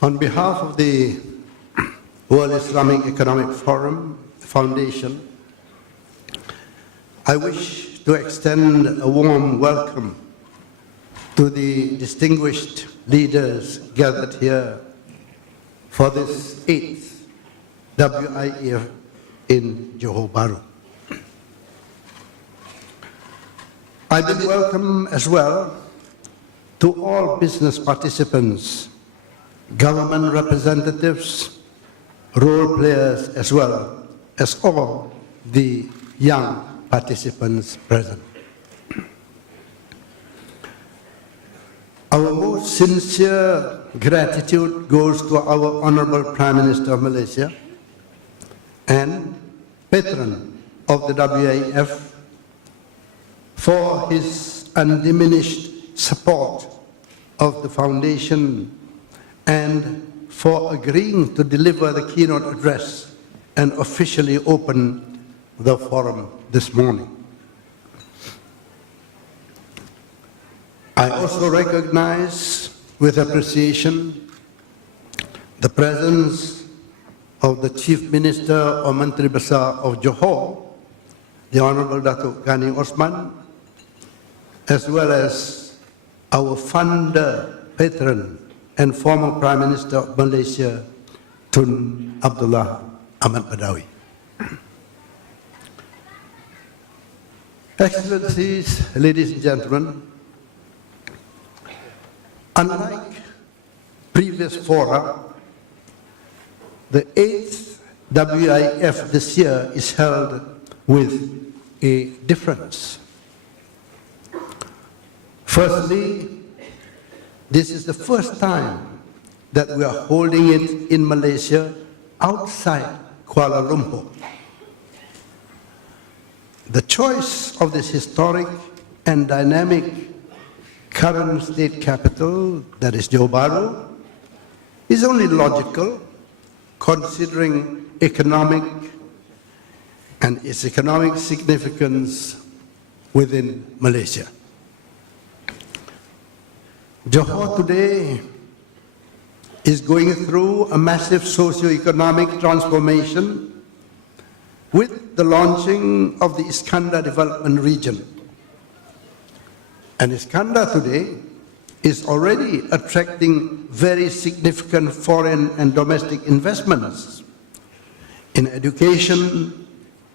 On behalf of the World Islamic Economic Forum Foundation, I wish to extend a warm welcome to the distinguished leaders gathered here for this 8th WIEF in Johor Bahru. I bid welcome as well to all business participants, government representatives, role players, as well as all the young participants present. Our most sincere gratitude goes to our Honorable Prime Minister of Malaysia and patron of the WIEF for his undiminished support of the foundation and for agreeing to deliver the keynote address and officially open the forum this morning. I also recognize with appreciation the presence of the Chief Minister or Menteri Besar of Johor, the Honorable Datuk Ghani Osman, as well as our founder, patron, and former Prime Minister of Malaysia, Tun Abdullah Ahmad Badawi. Excellencies, ladies and gentlemen, unlike previous fora, the 8th WIEF this year is held with a difference. Firstly, this is the first time that we are holding it in Malaysia outside Kuala Lumpur. The choice of this historic and dynamic current state capital, that is Johor Bahru, is only logical considering economic and its economic significance within Malaysia. Johor today is going through a massive socio-economic transformation with the launching of the Iskandar development region. And Iskandar today is already attracting very significant foreign and domestic investments in education,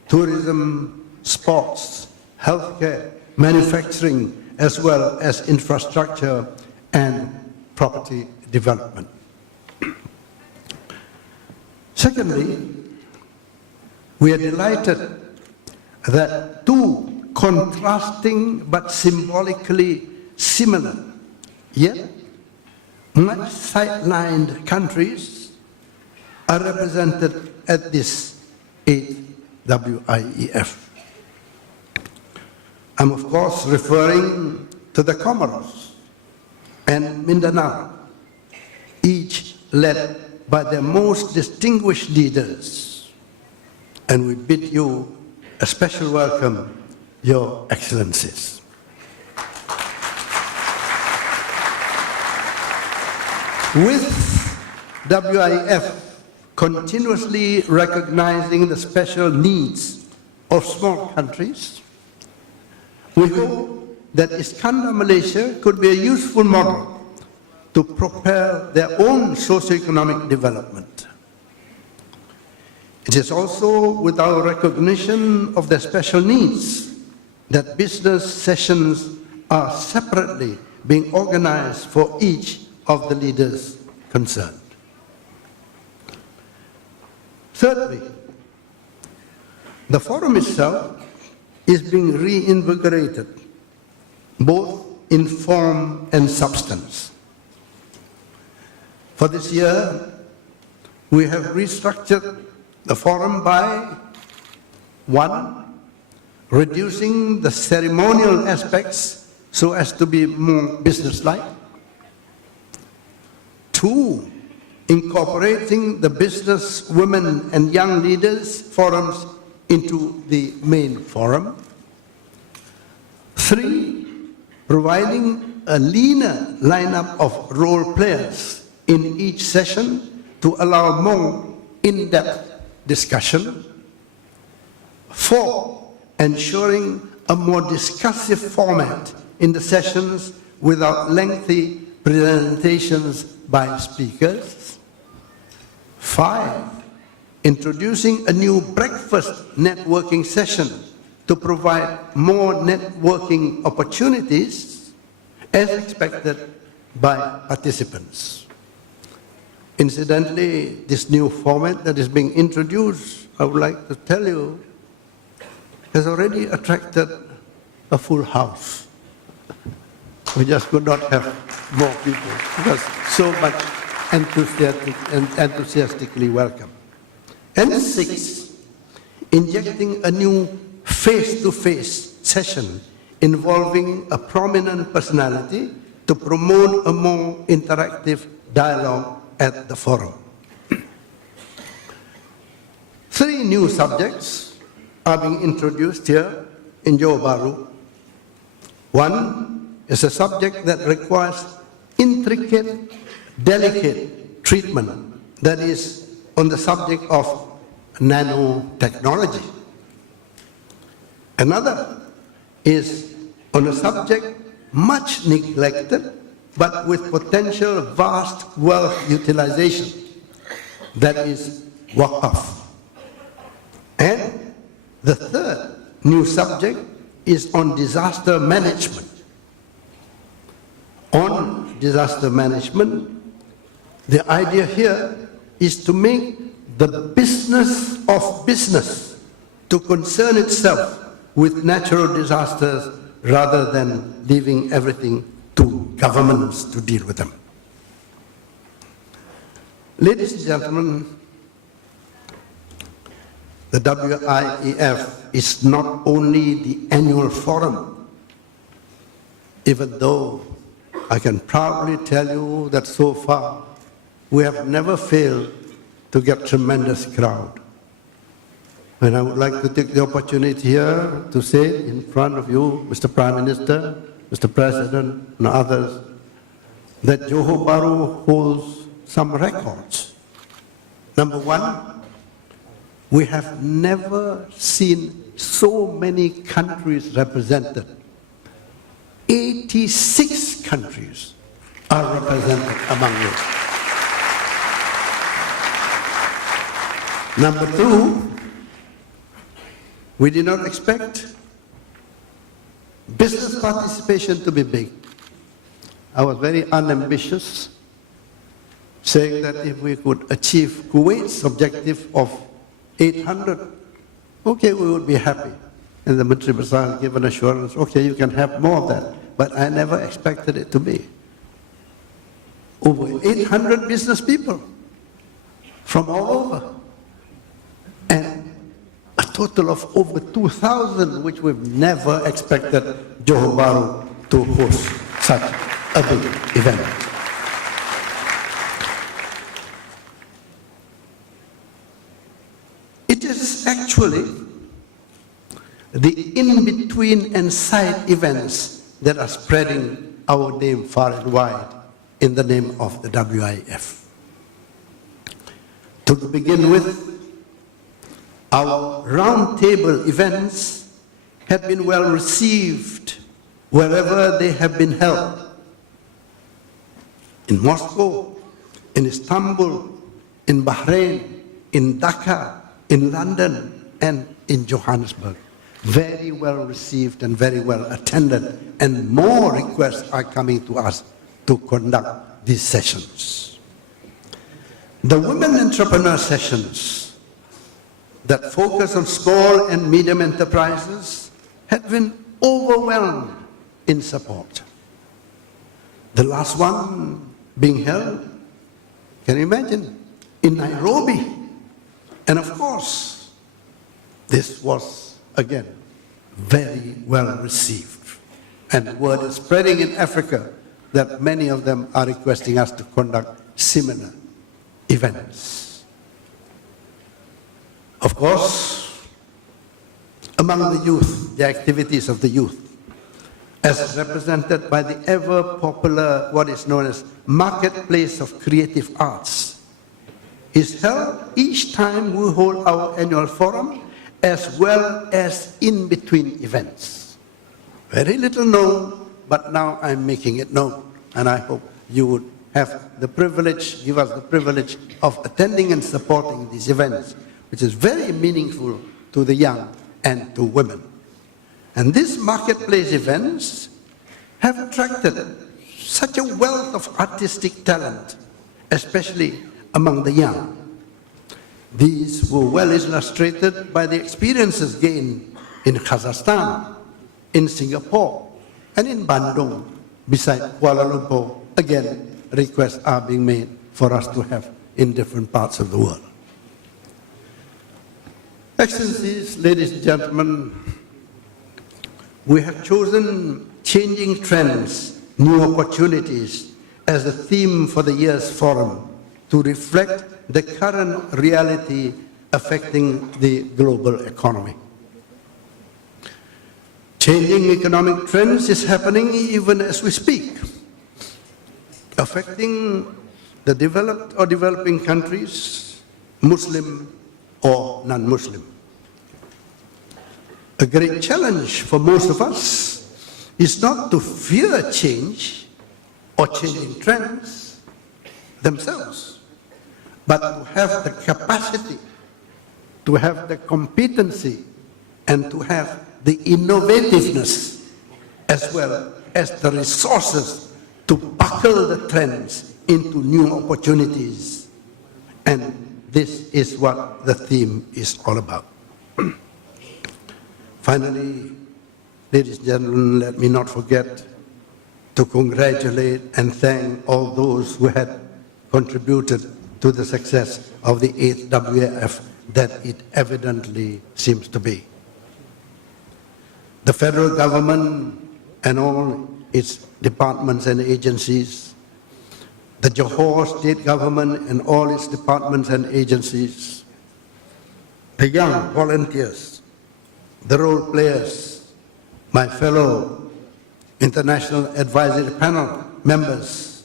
tourism, sports, healthcare, manufacturing, as well as infrastructure and property development. Secondly, we are delighted that two contrasting but symbolically similar, yet much sidelined countries are represented at this 8th WIEF. I'm of course referring to the Comoros and Mindanao, each led by their most distinguished leaders. And we bid you a special welcome, Your Excellencies. With WIEF continuously recognizing the special needs of small countries, we hope that Iskandar Malaysia could be a useful model to propel their own socio-economic development. It is also with our recognition of their special needs that business sessions are separately being organized for each of the leaders concerned. Thirdly, the forum itself is being reinvigorated, both in form and substance. For this year, we have restructured the forum by 1, reducing the ceremonial aspects so as to be more businesslike. 2, incorporating the business, women and young leaders forums into the main forum. 3, providing a leaner lineup of role players in each session to allow more in-depth discussion. 4, ensuring a more discussive format in the sessions without lengthy presentations by speakers. 5, introducing a new breakfast networking session to provide more networking opportunities as expected by participants. Incidentally, this new format that is being introduced, I would like to tell you, has already attracted a full house. We just could not have more people because so much enthusiastically welcome. And 6, injecting a new face-to-face session involving a prominent personality to promote a more interactive dialogue at the forum. 3 new subjects are being introduced here in Johor Bahru. 1 is a subject that requires intricate, delicate treatment, that is on the subject of nanotechnology. Another is on a subject much neglected, but with potential vast wealth utilization, that is waqf. And the third new subject is on disaster management. On disaster management, the idea here is to make the business of business to concern itself with natural disasters rather than leaving everything to governments to deal with them. Ladies and gentlemen, the WIEF is not only the annual forum, even though I can proudly tell you that so far we have never failed to get tremendous crowd. And I would like to take the opportunity here to say in front of you, Mr. Prime Minister, Mr. President, and others, that Johor Bahru holds some records. Number 1, we have never seen so many countries represented. 86 countries are represented among you. Number 2, we did not expect business participation to be big. I was very unambitious, saying that if we could achieve Kuwait's objective of 800, okay, we would be happy. And the Menteri Besar gave an assurance, okay, you can have more of that. But I never expected it to be. Over 800 business people from all over. And a total of over 2,000, which we've never expected Johor Bahru to host such a big event. It is actually the in-between and side events that are spreading our name far and wide in the name of the WIEF. To begin with, our roundtable events have been well received wherever they have been held. In Moscow, in Istanbul, in Bahrain, in Dhaka, in London, and in Johannesburg. Very well received and very well attended, and more requests are coming to us to conduct these sessions. The Women Entrepreneur Sessions that focus on small and medium enterprises have been overwhelmed in support. The last one being held, can you imagine, in Nairobi. And of course, this was, again, very well received. And word is spreading in Africa that many of them are requesting us to conduct similar events. Of course, among the youth, the activities of the youth, as represented by the ever-popular, what is known as Marketplace of Creative Arts, is held each time we hold our annual forum, as well as in between events. Very little known, but now I'm making it known, and I hope you would have the privilege, give us the privilege of attending and supporting these events, which is very meaningful to the young and to women. And these marketplace events have attracted such a wealth of artistic talent, especially among the young. These were well illustrated by the experiences gained in Kazakhstan, in Singapore, and in Bandung, beside Kuala Lumpur. Again, requests are being made for us to have in different parts of the world. Excellencies, ladies and gentlemen, we have chosen changing trends, new opportunities as a theme for the year's forum to reflect the current reality affecting the global economy. Changing economic trends is happening even as we speak, affecting the developed or developing countries, Muslim or non-Muslim. A great challenge for most of us is not to fear change or changing trends themselves, but to have the capacity, to have the competency, and to have the innovativeness, as well as the resources to buckle the trends into new opportunities. And this is what the theme is all about. Finally, ladies and gentlemen, let me not forget to congratulate and thank all those who had contributed to the success of the 8th WIEF that it evidently seems to be. The federal government and all its departments and agencies, the Johor state government and all its departments and agencies, the young volunteers, the role players, my fellow International Advisory Panel members,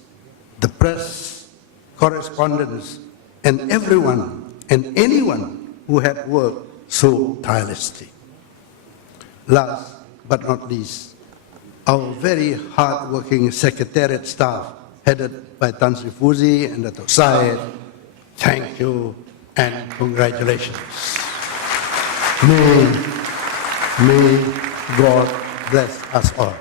the press, correspondents, and everyone and anyone who had worked so tirelessly. Last but not least, our very hard-working secretariat staff, headed by Tan Sri Fuzi and Dato' Syed, thank you and congratulations. May God bless us all.